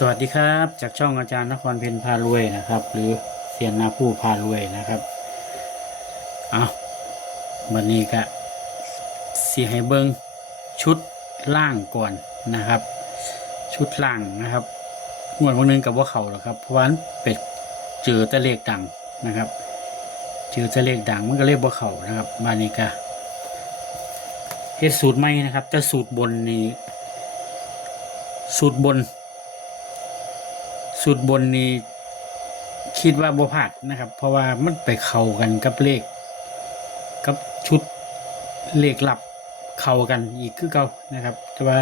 สวัสดีครับ จากช่องอาจารย์นครเพนพารวยนะครับ หรือเซียนนาผู้พารวยนะครับเอาวันนี้ก็สีให้เบิงชุดล่างก่อนนะครับ ชุดล่างนะครับงวดวันนึงกับว่าเขาหรอครับเพราะว่ามันเป็ดเจอต่เลขดังนะครับ เจอต่เลขดังมันก็เลขว่าเขานะครับบานนี้ก็เฮ็ดสูตรใหม่นะครับแต่สูตรบนนี้สูตรบน สูตรบนนี้คิดว่าบ่พลาดนะครับ เพราะว่ามันไปเข้ากันกับเลข กับชุดเลขลับเข้ากันอีกคือเก่านะครับ แต่ว่า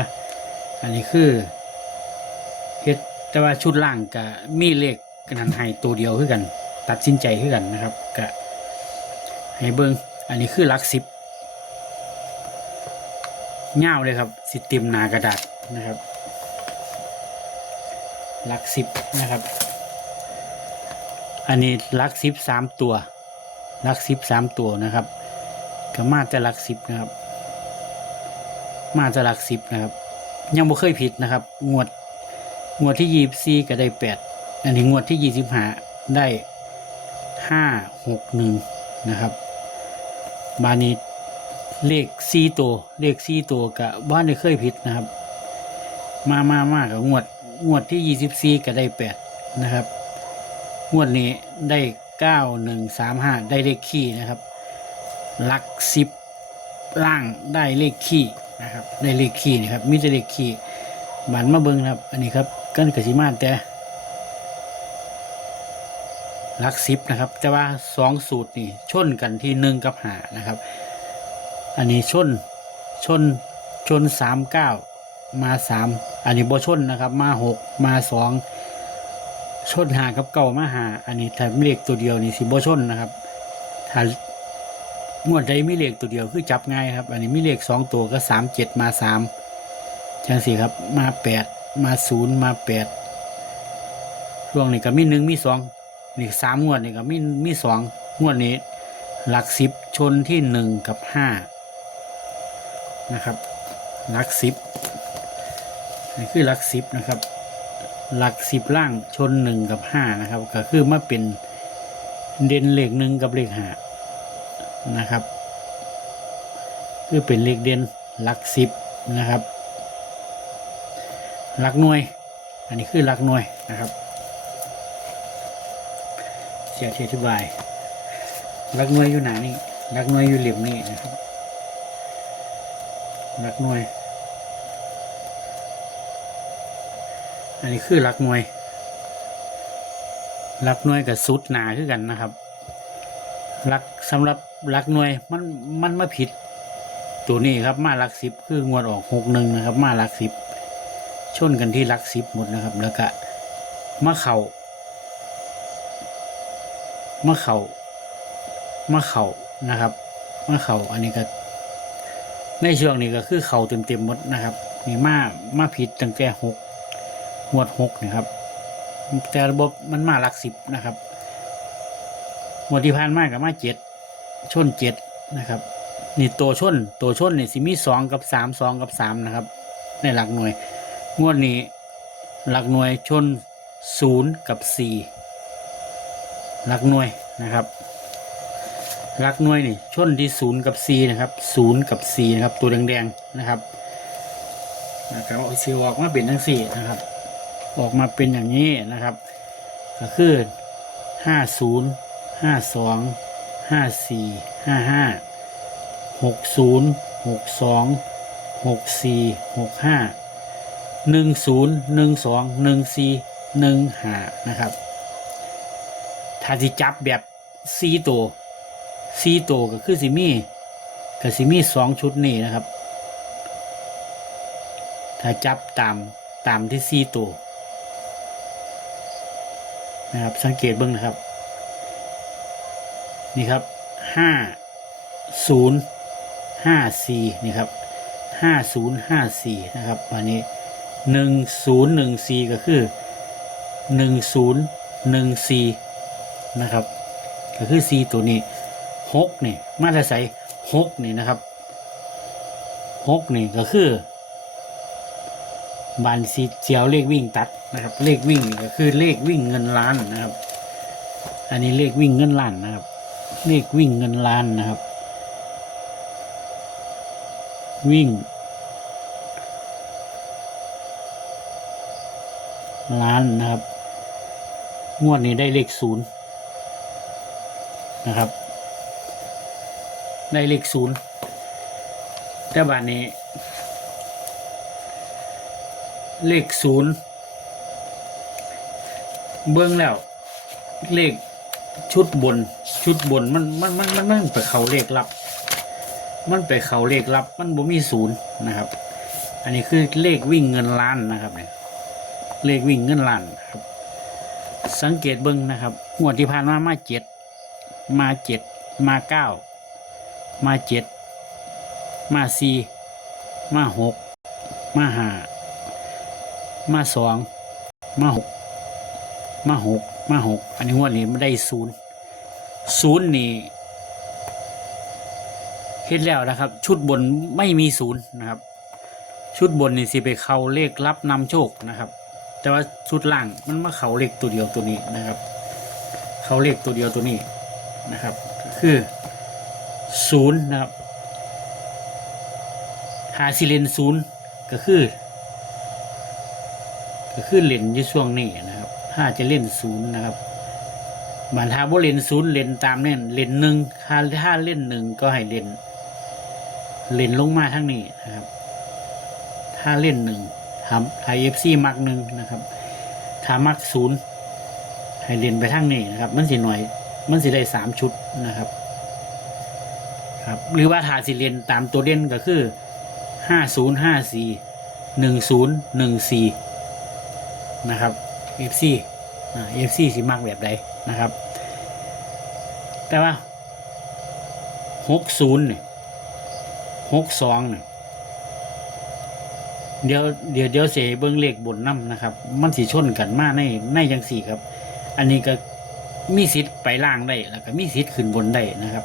อันนี้คือเฮ็ดแต่ว่าชุดล่างก็มีเลขกันหันให้ตัวเดียวคือกัน ตัดสินใจคือกันนะครับก็ให้เบิ่งอันนี้คือลักสิบเงาวเลยครับ สิเต็มหนากระดาษนะครับ หลักสิบนะครับ อันนี้หลักสิบสามตัวหลักสิบสามตัวนะครับก็มาจะหลักสิบนะครับ มาจะหลักสิบนะครับ ยังบ่เคยผิดนะครับ งวดงวดที่ยี่สี่ก็ได้แปดอันนี้งวดที่ยี่สิบห้าได้ห้าหกหนึ่งนะครับ บานี้เลขสี่ตัวเลขสี่ตัวกับบ้านได้เคยผิดนะครับ มามามากับงวด งวดที่ยี่สิบสี่ก็ได้แปดนะครับ งวดนี้ได้เก้าหนึ่งสามห้าได้เลขขี้นะครับหลักสิบล่างได้เลขขี้นะครับ ได้เลขขี้นะครับมิจะเลขขี้บันมาเบิงครับ อันนี้ครับกันกสิมาแต่หลักสิบนะครับ แต่ว่าสองสูตรนี่ชนกันที่หนึ่งกับหานะครับ อันนี้ชนชนชนสามเก้า มาสามอันนี้บชนนะครับ มาหกมาสองชนหากับเก่ามาหา อันนี้ถ้าเลขตัวเดียวนี่สิบชนนะครับถ้างวดใดมีเลขตัวเดียวคือจับง่ายครับ อันนี้มีเลขสองตัวก็สามเจ็ดมาสามจังสี่ครับ มาแปดมาศูนย์มาแปดช่วงนี้ก็มีหนึ่งมีสองนี่สามงวดนี่ก็มีมีสองงวดนี้ หลักสิบชนที่หนึ่งกับห้านะครับ หลักสิบ นี่คือหลักสิบนะครับ หลักสิบล่างชนหนึ่งกับห้านะครับ ก็คือมาเป็นเด่นเลขหนึ่งกับเลขห้านะครับ คือเป็นเลขเด่นหลักสิบนะครับหลักหน่วย อันนี้คือหลักหน่วยนะครับเสียที่อธิบายหลักหน่วยอยู่ไหนนี่หลักหน่วยอยู่เหลี่ยมนี่นะครับหลักหน่วย อันนี้คือหลักหน่วยหลักหน่วยกับสุดหนาคือกันนะครับหลักสำหรับหลักหน่วยมันมันมาผิด ตัวนี้ครับมาหลักสิบคืองวดออกหกหนึ่งนะครับ มาหลักสิบชนกันที่หลักสิบหมดนะครับ แล้วก็มาเข่ามาเข่ามาเข่านะครับมาเข่าอันนี้ก็ในช่วงนี้ก็คือเข่าเต็มเต็มๆหมดนะครับนี่มามาผิดตั้งแต่หก งวดหกนะครับ แต่ระบบมันมาหลักสิบนะครับงวดที่ผ่านมากับมาเจ็ดชนเจ็ดนะครับ นี่ตัวชนตัวชนนี่สิมีสองกับสามสองกับสามนะครับ ในหลักหน่วย งวดนี้หลักหน่วยชนศูนย์กับสี่หลักหน่วยนะครับหลักหน่วยนี่ชนที่ศูนย์กับสี่นะครับศูนย์กับสี่นะครับตัวแดงๆนะครับนะครับเอาสีออกมาเป็นทั้งสี่นะครับ ออกมาเป็นอย่างนี้นะครับ ก็คือห้าศูนย์ห้าสองห้าสี่ห้าห้าหกศูนย์หกสองหกสี่หกห้าหนึ่งศูนย์หนึ่งสองหนึ่งสี่หนึ่งห้านะครับ ถ้าที่จับแบบสี่ตัวสี่ตัวก็คือสิมีกับสิมีสองชุดนี้นะครับ ถ้าจับตามตามที่สี่ตัว นะครับ สังเกตเบื้องนะครับ นี่ครับห้าศูนย์ห้าสี่นี่ครับห้าศูนย์ห้าสี่นะครับอันนี้หนึ่งศูนย์หนึ่งสี่ก็คือหนึ่งศูนย์หนึ่งสี่นะครับ ก็คือสี่ตัวนี้หกนี่มาตรใส่หกนี่นะครับหกนี่ก็คือ บานสีเจียวเลขวิ่งตัดนะครับ เลขวิ่งก็คือเลขวิ่งเงินล้านนะครับ อันนี้เลขวิ่งเงินล้านนะครับ เลขวิ่งเงินล้านนะครับ วิ่ง ล้านนะครับ งวดนี้ได้เลขศูนย์นะครับ ได้เลขศูนย์แต่บัดนี้ เลขศูนย์เบื้องแล้ว เลขชุดบน ชุดบนมันมันมันมันมันไปเขาเลขลับ มันไปเขาเลขลับ มันบ่มีศูนย์นะครับ อันนี้คือเลขวิ่งเงินล้านนะครับเนี่ยเลขวิ่งเงินล้านครับ สังเกตเบิ้งนะครับงวดที่ผ่านมามาเจ็ดมาเจ็ดมาเก้ามาเจ็ดมาสี่มาหกมาห้า มาสองมาหกมาหกมาหกอันนี้งวดนี้ไม่ได้ศูนย์ศูนย์นี่เห็นแล้วนะครับ ชุดบนไม่มีศูนย์นะครับ ชุดบนนี่สิไปเข้าเลขรับนำโชคนะครับ แต่ว่าชุดล่างมันมาเขาเลขตัวเดียวตัวนี้นะครับ เขาเลขตัวเดียวตัวนี้นะครับ คือศูนย์นะครับหาสิเลนศูนย์ก็คือ ก็คือเล่นอยู่ช่วงนี้นะครับถ้าจะเล่นศูนย์นะครับบานทาบ่เล่นศูนย์เล่นตามเน่นเล่นหนึ่งถ้าถ้าเล่นหนึ่งก็ให้เล่น เล่นลงมาทั้งนี้นะครับ ถ้าเล่นหนึ่งครับไฮเอฟซีมักหนึ่งนะครับถ้ามักศูนย์ให้เล่นไปทั้งนี้นะครับ มันสิหน่อย มันสิได้สามชุดนะครับครับหรือว่าถ้าสิเล่นตามตัวเด่นก็คือห้าศู นย์ห้าสี่หนึ่งศูนย์หนึ่งสี่นะครับ FC อ่า FC สิมักแบบใดนะครับ แต่ว่าหกศูนย์เนี่ยหกสองเนี่ยเดี๋ยวเดี๋ยวเดี๋ยวเสียเบิ้งเลขบนน้ำนะครับ มันสีชนกันมากในในยังสี่ครับ อันนี้ก็มีสิทธิ์ไปล่างได้แล้วก็มีสิทธิ์ขึ้นบนได้นะครับ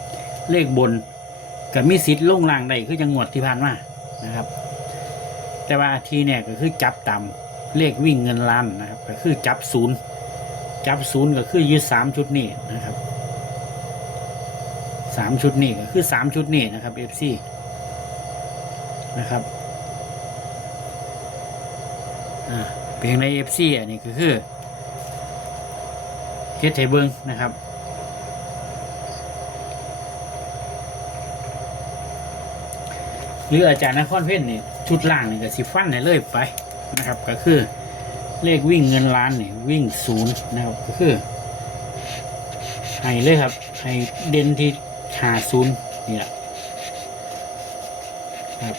เลขบนกับมีสิทธิ์ลงล่างได้คือจังหวดที่ผ่านมานะครับ แต่ว่าทีเนี่ยก็คือจับตาม เลขวิ่งเงินล้านนะครับ ก็คือจับศูนย์จับศูนย์ก็คือยืดสามชุดนี้นะครับสามชุดนี้ก็คือสามชุดนี้นะครับเอฟซีนะครับเพียงในเอฟซีอันนี้ก็คือเฮ็ดไทเบิงนะครับหรืออาจารย์นครเพ่นนี่ชุดล่างนี่ก็สิฟันให้เลยไป นะครับ ก็คือเลขวิ่งเงินล้านเนี่ยวิ่งศูนย์นะครับก็คือให้เลยครับให้เด่นที่หาศูนย์นี่แหละครับ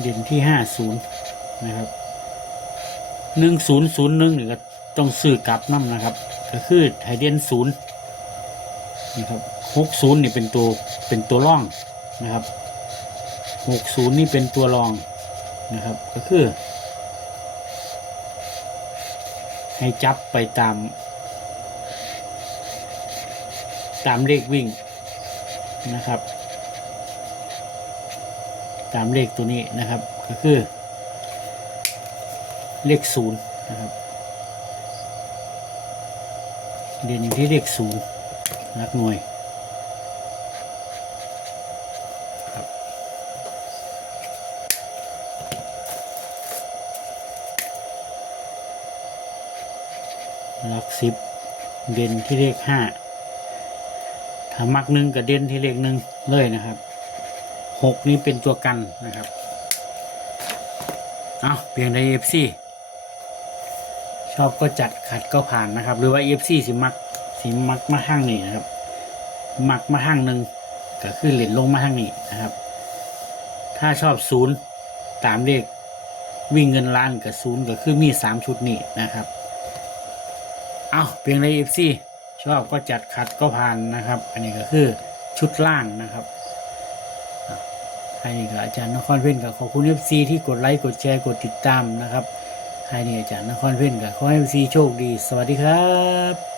เด่นที่ห้าศูนย์นะครับหนึ่งศูนย์ศูนย์หนึ่งนี่ก็ต้องซื้อกลับน้ำนะครับ ก็คือให้เด่นศูนย์นี่ครับหกศูนย์นี่เป็นตัวเป็นตัวร่องนะครับ หกศูนย์นี่เป็นตัวรองนะครับ ก็คือ ให้จับไปตาม ตามเลขวิ่งนะครับ ตามเลขตัวนี้นะครับ ก็คือ เลขศูนย์นะครับเด่นอยู่ที่เลขศูนย์นักหน่วยครับห ลักสิบเด่นที่เลขห้าถ้ามักหนึ่งกับเด่นที่เลขหนึ่งเลยนะครับหกนี้เป็นตัวกันนะครับเอาเพียงใดเอฟซีชอบก็จัดขัดก็ผ่านนะครับ หรือว่าเอฟซีสิมักสีมักมาห้างนี่นะครับ มักมาห้างหนึ่งก็คือเหรียญลงมาห้างนี้นะครับ ถ้าชอบศูนย์ตามเลขวิ่งเงินล้านกับศูนย์ก็คือมีสามชุดนี้นะครับ เอาเพียงในเอฟซีชอบก็จัดขัดก็ผ่านนะครับ อันนี้ก็คือชุดล่างนะครับอะให้นี่ก็อาจารย์นครเพ่นกับขอบคุณเอฟซีที่กดไลค์กดแชร์กดติดตามนะครับให้นี่อาจารย์นครเพ่นกับขอให้เอฟซีโชคดี สวัสดีครับ